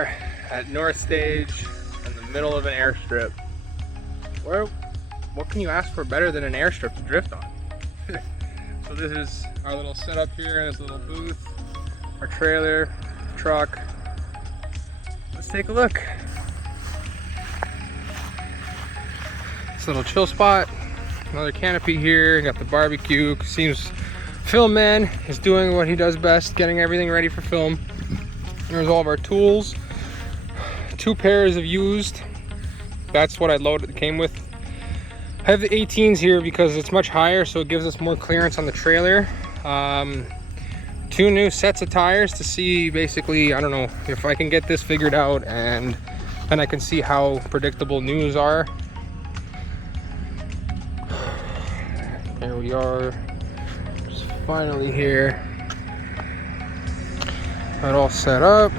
are at North Stage in the middle of an airstrip. What can you ask for better than an airstrip to drift on? So this is our little setup here, this little booth, our trailer, truck. Let's take a look. This little chill spot, another canopy here, got the barbecue. Seems Film Man is doing what he does best, getting everything ready for film. There's all of our tools, 2 pairs of used. That's what I loaded, came with. I have the 18s here because it's much higher, so it gives us more clearance on the trailer. 2 new sets of tires to see, basically, I don't know if I can get this figured out, and then I can see how predictable news are. There we are, just finally here. Got all set up.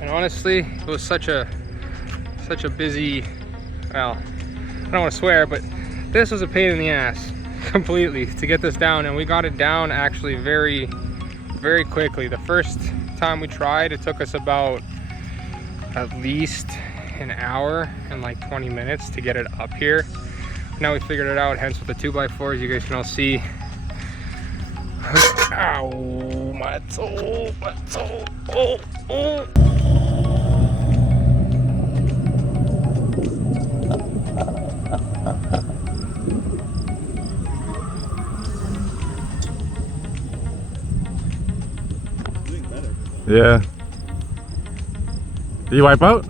And honestly, it was such a busy, well, I don't want to swear, but this was a pain in the ass completely to get this down, and we got it down actually very quickly. The first time we tried, it took us about at least an hour and like 20 minutes to get it up here. Now we figured it out, hence with the 2x4s, you guys can all see. Ow, my toe, oh. Yeah. Did you wipe out?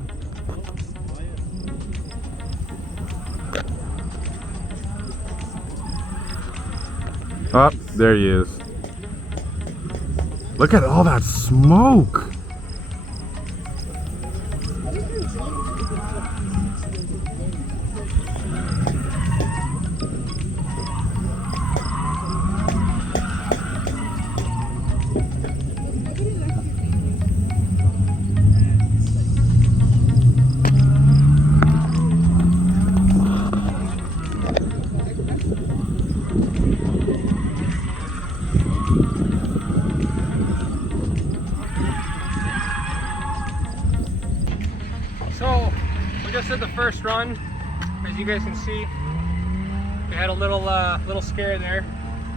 Oh, there he is. Look at all that smoke. So we just did the first run. As you guys can see, we had a little scare there.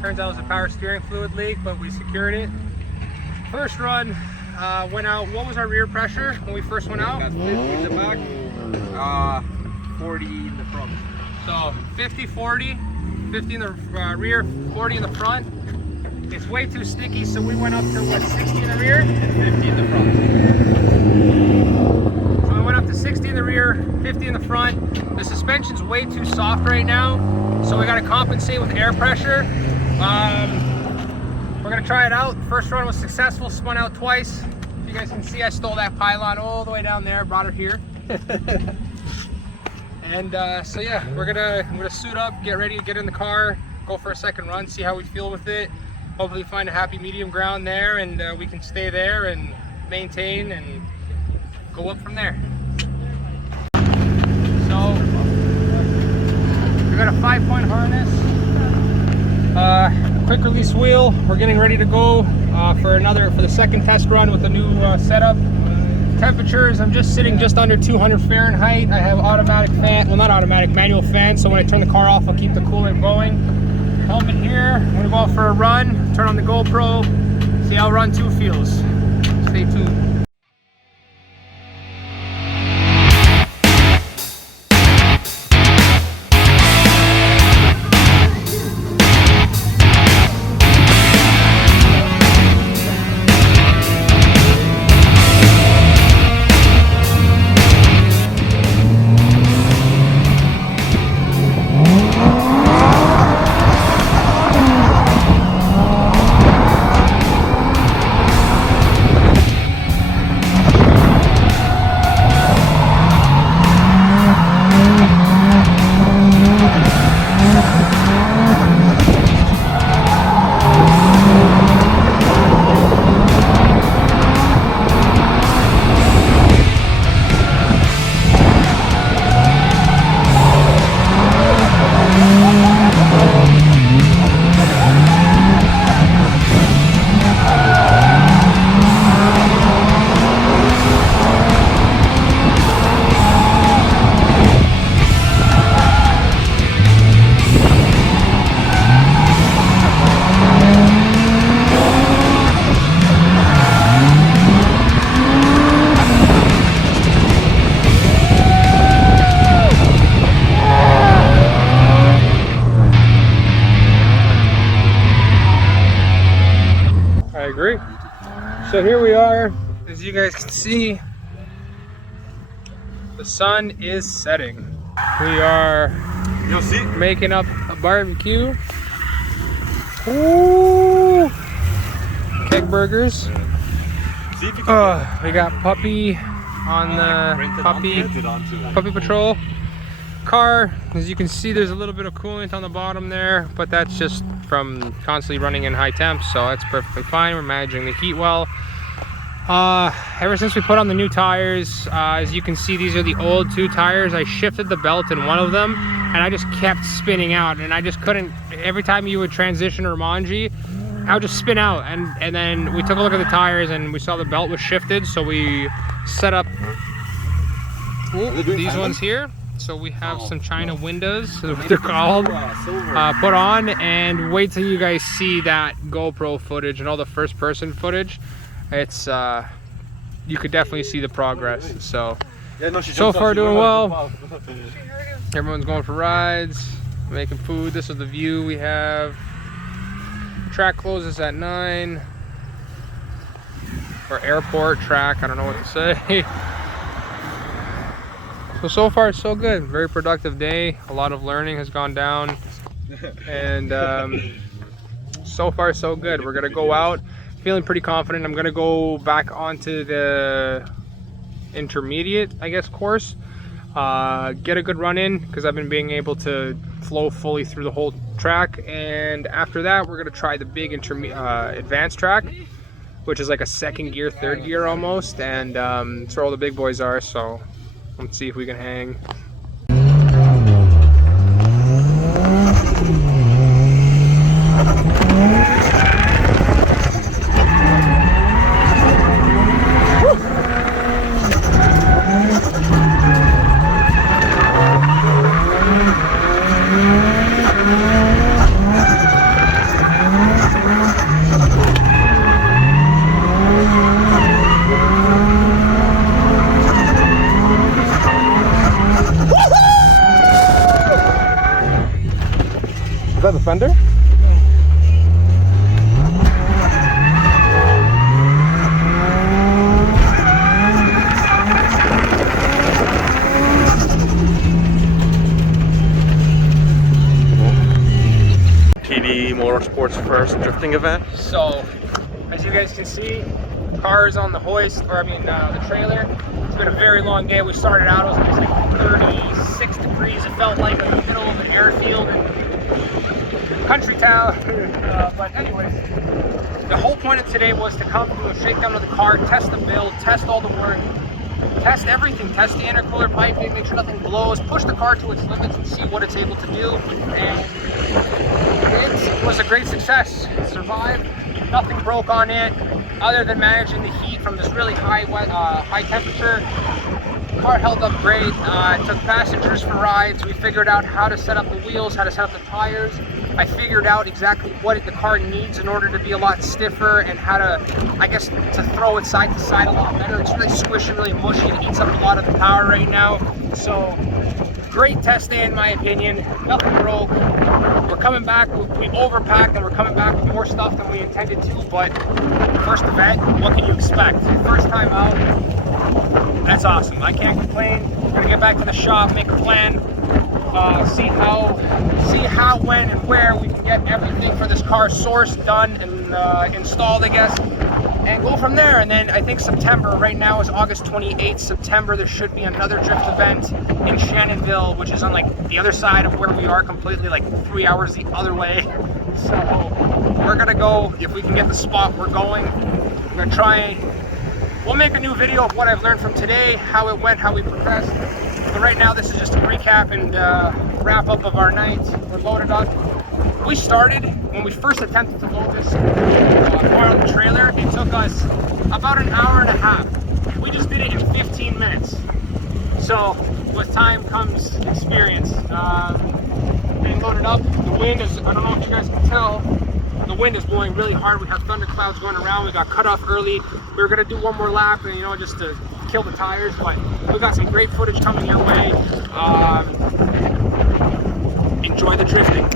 Turns out it was a power steering fluid leak, but we secured it. First run went out. What was our rear pressure when we first went out? Got 50 in the back, 40 in the front. So 50, 40, 50 in the rear, 40 in the front. It's way too sticky, so we went up to what, 60 in the rear and 50 in the front. So we went up to 60 in the rear, 50 in the front. The suspension's way too soft right now, so we got to compensate with air pressure. We're gonna try it out. First run was successful, spun out twice. You guys can see I stole that pylon all the way down there, brought it here. And so yeah, I'm gonna suit up, get ready to get in the car, go for a second run, see how we feel with it. Hopefully find a happy medium ground there, and we can stay there and maintain and go up from there. So we got a 5-point harness, quick release wheel. We're getting ready to go for the second test run with the new setup. Temperatures, I'm just sitting just under 200 Fahrenheit. I have automatic fan, well not automatic, manual fan, so when I turn the car off I'll keep the cooler going. Helmet here, I'm gonna go out for a run, turn on the GoPro, see how run 2 feels. Stay tuned. I agree. So here we are. As you guys can see, the sun is setting. We are making up a barbecue. Ooh! Keg burgers. We got Puppy on the puppy patrol car. As you can see, there's a little bit of coolant on the bottom there, but that's just from constantly running in high temps, so that's perfectly fine. We're managing the heat well. Ever since we put on the new tires, as you can see, these are the old 2 tires. I shifted the belt in one of them and I just kept spinning out, and I just couldn't. Every time you would transition or manji, I would just spin out, and then we took a look at the tires and we saw the belt was shifted, so we set up these ones here. So we have some China windows, is what they're called, put on, and wait till you guys see that GoPro footage and all the first person footage. It's you could definitely see the progress. So far doing well. Everyone's going for rides, making food. This is the view we have. Track closes at 9, or airport track, I don't know what to say. So far so good. Very productive day. A lot of learning has gone down, and so far so good. We're gonna go out feeling pretty confident. I'm gonna go back onto the intermediate, I guess, course, get a good run in, because I've been being able to flow fully through the whole track, and after that we're gonna try the big advanced track, which is like a 2nd gear, 3rd gear almost, and that's where all the big boys are. So let's see if we can hang. Is that the fender? TD Motorsports first drifting event. So, as you guys can see, cars on the hoist, or I mean the trailer. It's been a very long day. We started out, it was like 36 degrees. It felt like in the middle of an airfield in country town. But anyways, the whole point of today was to come do a shakedown of the car, test the build, test all the work, test everything, test the intercooler piping, make sure nothing blows, push the car to its limits and see what it's able to do. And it was a great success. It survived. Nothing broke on it other than managing the heat from this really high temperature. The car held up great. Took passengers for rides. We figured out how to set up the wheels, how to set up the tires. I figured out exactly what the car needs in order to be a lot stiffer, and how to, I guess, to throw it side to side a lot better. It's really squishy, really mushy. It eats up a lot of the power right now. So great test day in my opinion. Nothing broke. We're coming back, we overpacked, and we're coming back with more stuff than we intended to, but first event, what can you expect? First time out, that's awesome. I can't complain. We're gonna get back to the shop, make a plan, see how, when, and where we can get everything for this car sourced, done, and installed, I guess, and go from there. And then I think September, right now is August 28th, September, there should be another drift event in Shannonville, which is on like the other side of where we are completely, like 3 hours the other way. So we're gonna go, if we can get the spot, we're going. We're gonna try, we'll make a new video of what I've learned from today, how it went, how we progressed. But right now this is just a recap and wrap up of our night. We're loaded up. We started, when we first attempted to load this car on the trailer, it took us about an hour and a half. We just did it in 15 minutes. So with time comes experience. Being loaded up, the wind is, I don't know if you guys can tell, the wind is blowing really hard. We have thunderclouds going around. We got cut off early. We were gonna do one more lap, and just to kill the tires, but we got some great footage coming your way. Enjoy the drifting.